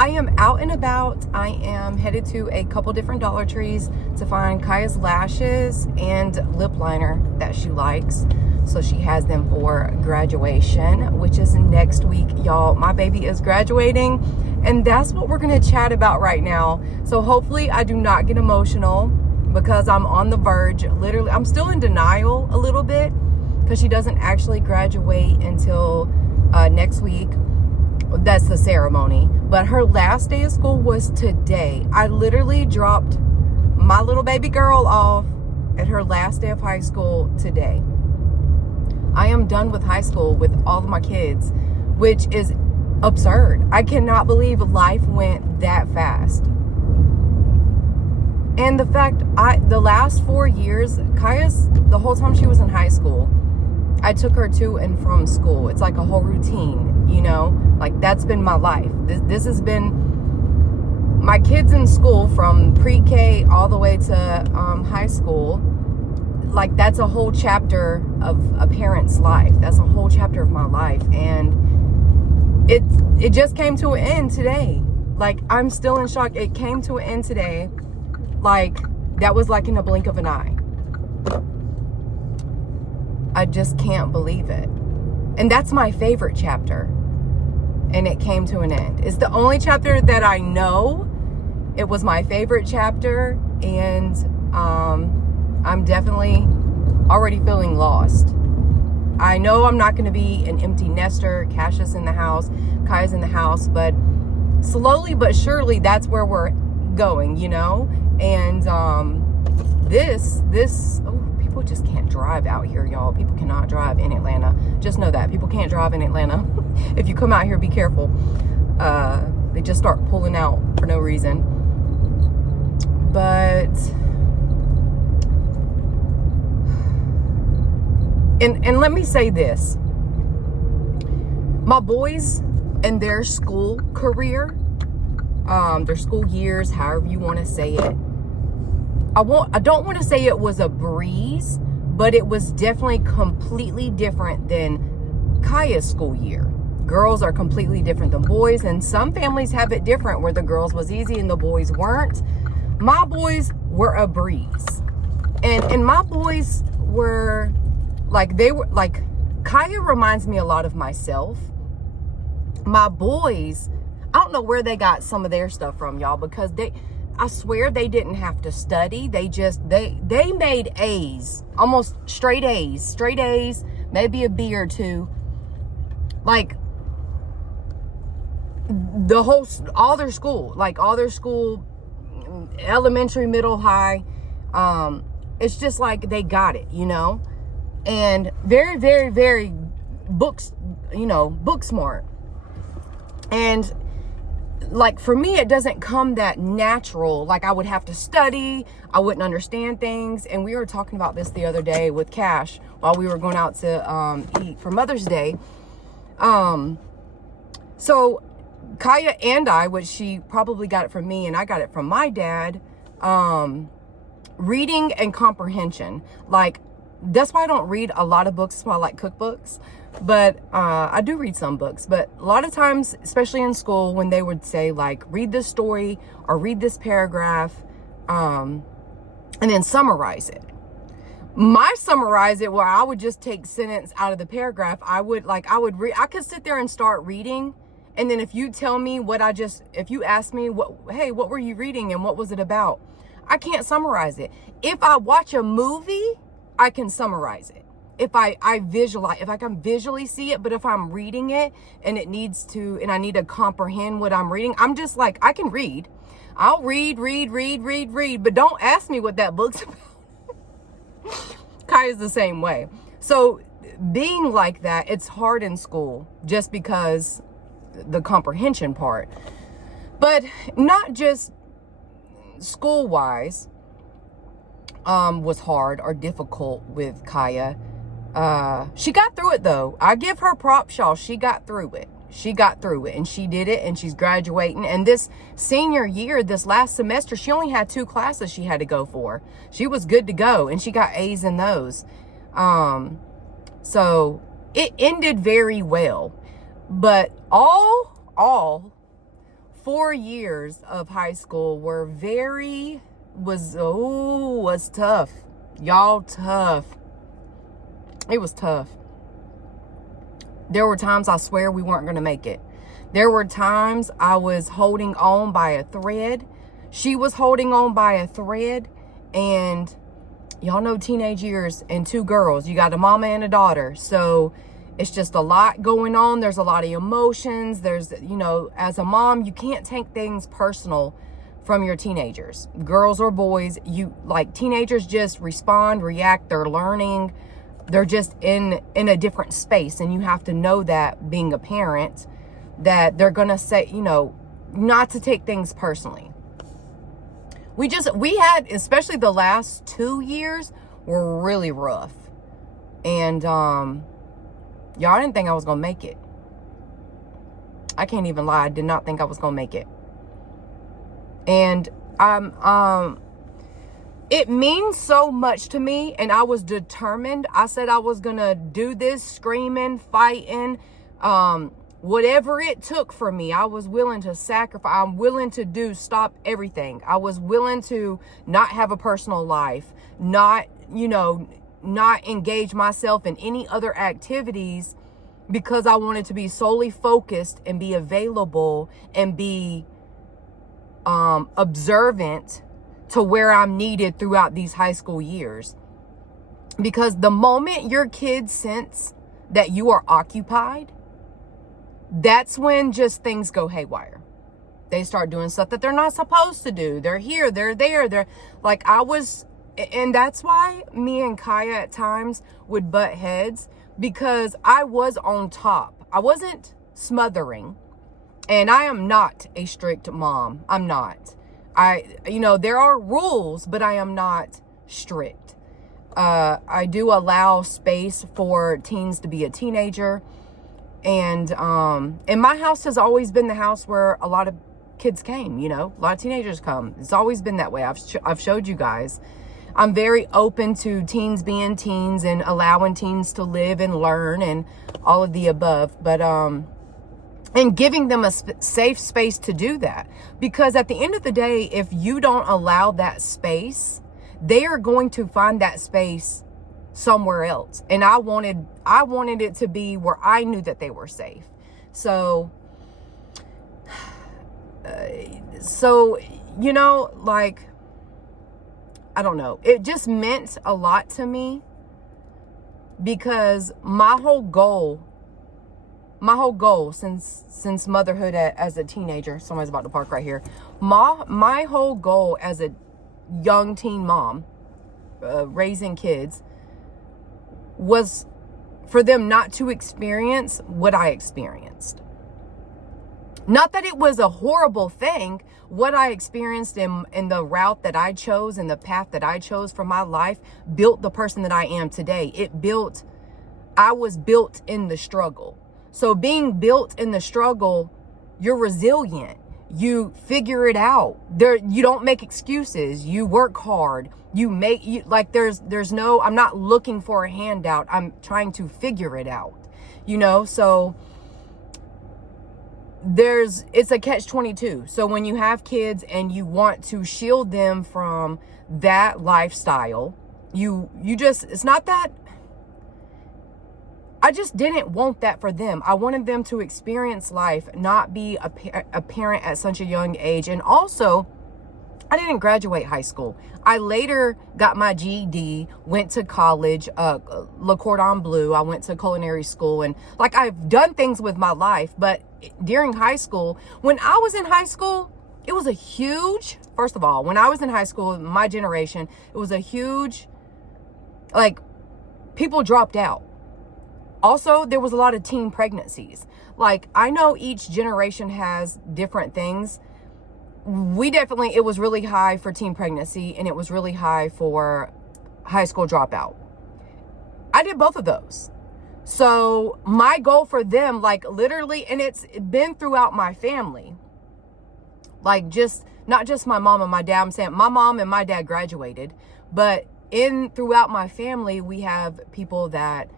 I am out and about. I am headed to a couple different Dollar Trees to find Khia'S lashes and lip liner that she likes. So she has them for graduation, which is next week, y'all. My baby is graduating, and that's what we're gonna chat about right now. So hopefully I do not get emotional because I'm on the verge. Literally, I'm still in denial a little bit because she doesn't actually graduate until next week. That's the ceremony. But her last day of school was today. I literally dropped my little baby girl off at her last day of high school today. I am done with high school with all of my kids, which is absurd. I cannot believe life went that fast. And the fact, the last 4 years, Khia'S, the whole time she was in high school, I took her to and from school. It's like a whole routine, you know? Like, that's been my life. This has been my kids in school from pre-K all the way to high school. Like, that's a whole chapter of a parent's life. That's a whole chapter of my life. And it just came to an end today. Like, I'm still in shock. It came to an end today. Like, that was like in a blink of an eye. I just can't believe it. And that's my favorite chapter. And it came to an end. It's the only chapter that I know. It was my favorite chapter. And I'm definitely already feeling lost. I know I'm not going to be an empty nester. Cassius in the house. Khia'S in the house. But slowly but surely, that's where we're going, you know? And people just can't drive out here, y'all. People cannot drive in Atlanta. Just know that. People can't drive in Atlanta. If you come out here, be careful. They just start pulling out for no reason. But and let me say this. My boys and their school career, their school years, however you want to say it, I don't want to say it was a breeze, but it was definitely completely different than Khia'S school year. Girls are completely different than boys, and some families have it different where the girls was easy and the boys weren't. My boys were a breeze. And my boys were like, Khi'a reminds me a lot of myself. My boys, I don't know where they got some of their stuff from, y'all, because I swear they didn't have to study. They made A's, almost straight A's, maybe a B or two. Like all their school, elementary, middle, high. It's just like they got it, you know, and very, very, very book smart. And like, for me, it doesn't come that natural. Like, I would have to study. I wouldn't understand things. And we were talking about this the other day with Cash while we were going out to eat for Mother's Day. So Khi'a and I, which she probably got it from me and I got it from my dad, reading and comprehension. Like, that's why I don't read a lot of books. That's why I like cookbooks. But I do read some books. But a lot of times, especially in school, when they would say, like, read this story or read this paragraph and then summarize it. My summarize it where I would just take sentence out of the paragraph. I could sit there and start reading. And then if you tell me if you ask me, what were you reading and what was it about? I can't summarize it. If I watch a movie, I can summarize it. If I can visually see it, but if I'm reading it and I need to comprehend what I'm reading, I'm just like, I can read. I'll read, but don't ask me what that book's about. Khia'S the same way. So being like that, it's hard in school just because the comprehension part. But not just school-wise was hard or difficult with Khi'a. She got through it, though. I give her props, y'all. She got through it. And she did it, and she's graduating. And this senior year, this last semester, she only had 2 classes she had to go for. She was good to go, and she got A's in those. So it ended very well. But all 4 years of high school were was tough. Y'all, tough. It was tough. There were times I swear we weren't going to make it. There were times I was holding on by a thread. She was holding on by a thread. And y'all know teenage years and 2 girls. You got a mama and a daughter. So it's just a lot going on. There's a lot of emotions. There's, as a mom, you can't take things personal from your teenagers, girls or boys. Teenagers just respond, react. They're learning. They're just in a different space. And you have to know that, being a parent, that they're going to say, not to take things personally. We had, especially the last 2 years, were really rough. And, y'all, I didn't think I was going to make it. I can't even lie. I did not think I was going to make it. And it means so much to me, and I was determined. I said I was going to do this, screaming, fighting, whatever it took for me. I was willing to sacrifice. I'm willing to stop everything. I was willing to not have a personal life, not engage myself in any other activities, because I wanted to be solely focused and be available and be observant to where I'm needed throughout these high school years. Because the moment your kids sense that you are occupied, that's when just things go haywire. They start doing stuff that they're not supposed to do. They're here, they're there, and that's why me and Khi'a at times would butt heads, because I was on top. I wasn't smothering. And I am not a strict mom. I'm not. There are rules, but I am not strict. I do allow space for teens to be a teenager. And my house has always been the house where a lot of kids came, a lot of teenagers come. It's always been that way. I've showed you guys. I'm very open to teens being teens and allowing teens to live and learn and all of the above. But, and giving them a safe space to do that. Because at the end of the day, if you don't allow that space, they are going to find that space somewhere else. And I wanted it to be where I knew that they were safe. So, I don't know. It just meant a lot to me, because my whole goal since motherhood as a teenager, somebody's about to park right here. My whole goal as a young teen mom, raising kids, was for them not to experience what I experienced. Not that it was a horrible thing. What I experienced in the route that I chose and the path that I chose for my life built the person that I am today. I was built in the struggle. So being built in the struggle, you're resilient. You figure it out. You don't make excuses. You work hard. There's no, I'm not looking for a handout. I'm trying to figure it out, so it's a catch-22. So when you have kids and you want to shield them from that lifestyle, it's not that, I just didn't want that for them. I wanted them to experience life, not be a parent at such a young age. And also, I didn't graduate high school. I later got my GED, went to college, Le Cordon Bleu. I went to culinary school, and I've done things with my life. But during high school, when I was in high school, it was first of all, when I was in high school, my generation, it was a huge, people dropped out. Also, there was a lot of teen pregnancies. I know each generation has different things. It was really high for teen pregnancy, and it was really high for high school dropout. I did both of those. So my goal for them, literally, and it's been throughout my family, not just my mom and my dad. I'm saying my mom and my dad graduated, but throughout my family, we have people that,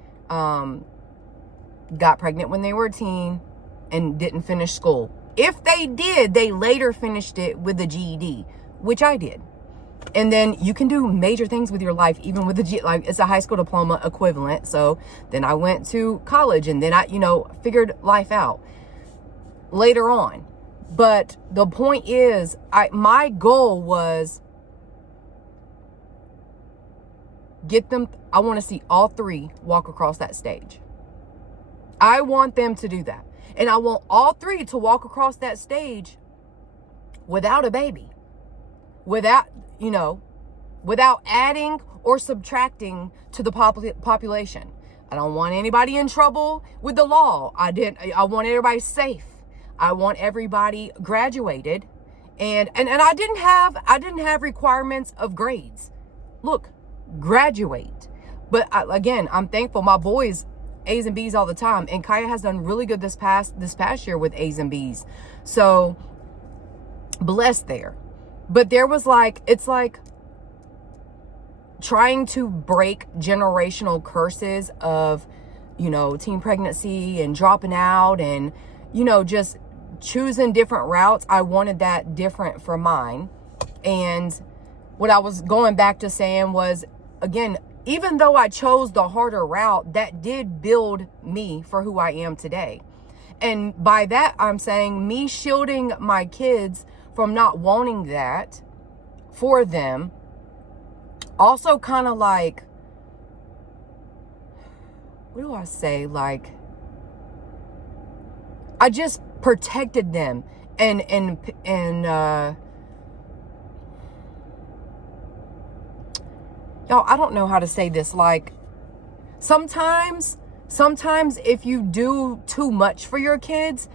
got pregnant when they were a teen and didn't finish school. If they did, they later finished it with a GED, which I did. And then you can do major things with your life, even with the like it's a high school diploma equivalent. So then I went to college, and then I, figured life out later on. But the point is, my goal was get them. I want to see all three walk across that stage. I want them to do that. And I want all three to walk across that stage without a baby, without adding or subtracting to the population. I don't want anybody in trouble with the law. I want everybody safe. I want everybody graduated. And I didn't have requirements of grades. Look, graduate. But again, I'm thankful. My boys, A's and B's all the time. And Khi'a has done really good this past year with A's and B's. So blessed there. But there was it's like trying to break generational curses of, teen pregnancy and dropping out and, just choosing different routes. I wanted that different for mine. And what I was going back to saying was, again, even though I chose the harder route, that did build me for who I am today. And by that, I'm saying me shielding my kids from not wanting that for them also kind of what do I say? I just protected them and y'all, I don't know how to say this. Sometimes if you do too much for your kids,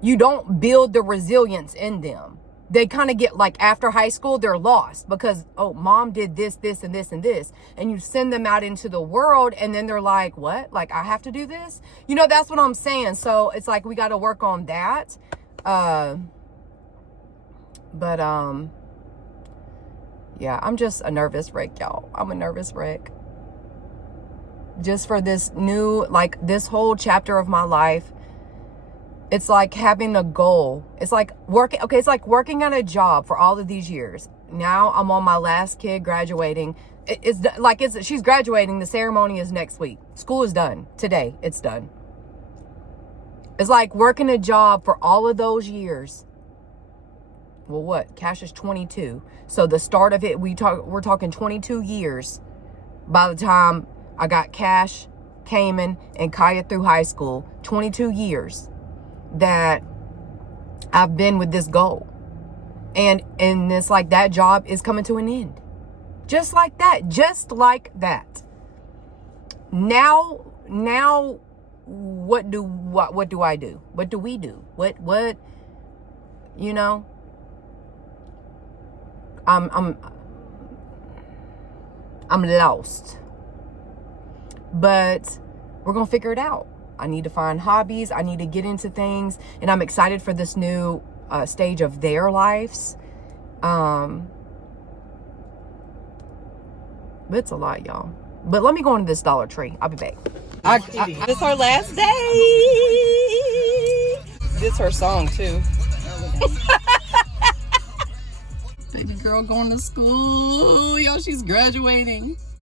you don't build the resilience in them. They kind of get after high school, they're lost because, oh, mom did this, this, and this, and this. And you send them out into the world and then they're like, what? I have to do this? That's what I'm saying. So it's we got to work on that. Yeah, I'm just a nervous wreck, y'all. I'm a nervous wreck. Just for this new, this whole chapter of my life. It's like having a goal. It's like working. Okay, it's like working at a job for all of these years. Now I'm on my last kid graduating. She's graduating. The ceremony is next week. School is done today. It's done. It's like working a job for all of those years. Well, what? Cash is 22. So the start of it, we're talking 22 years. By the time I got Cash, Cayman, and Khi'a through high school, 22 years that I've been with this goal. And it's that job is coming to an end. Just like that. Just like that. Now what do I do? What do we do? What I'm lost. But we're going to figure it out. I need to find hobbies. I need to get into things. And I'm excited for this new stage of their lives. But it's a lot, y'all. But let me go into this Dollar Tree. I'll be back. This her last day. This her song, too. Baby girl going to school. Y'all, she's graduating.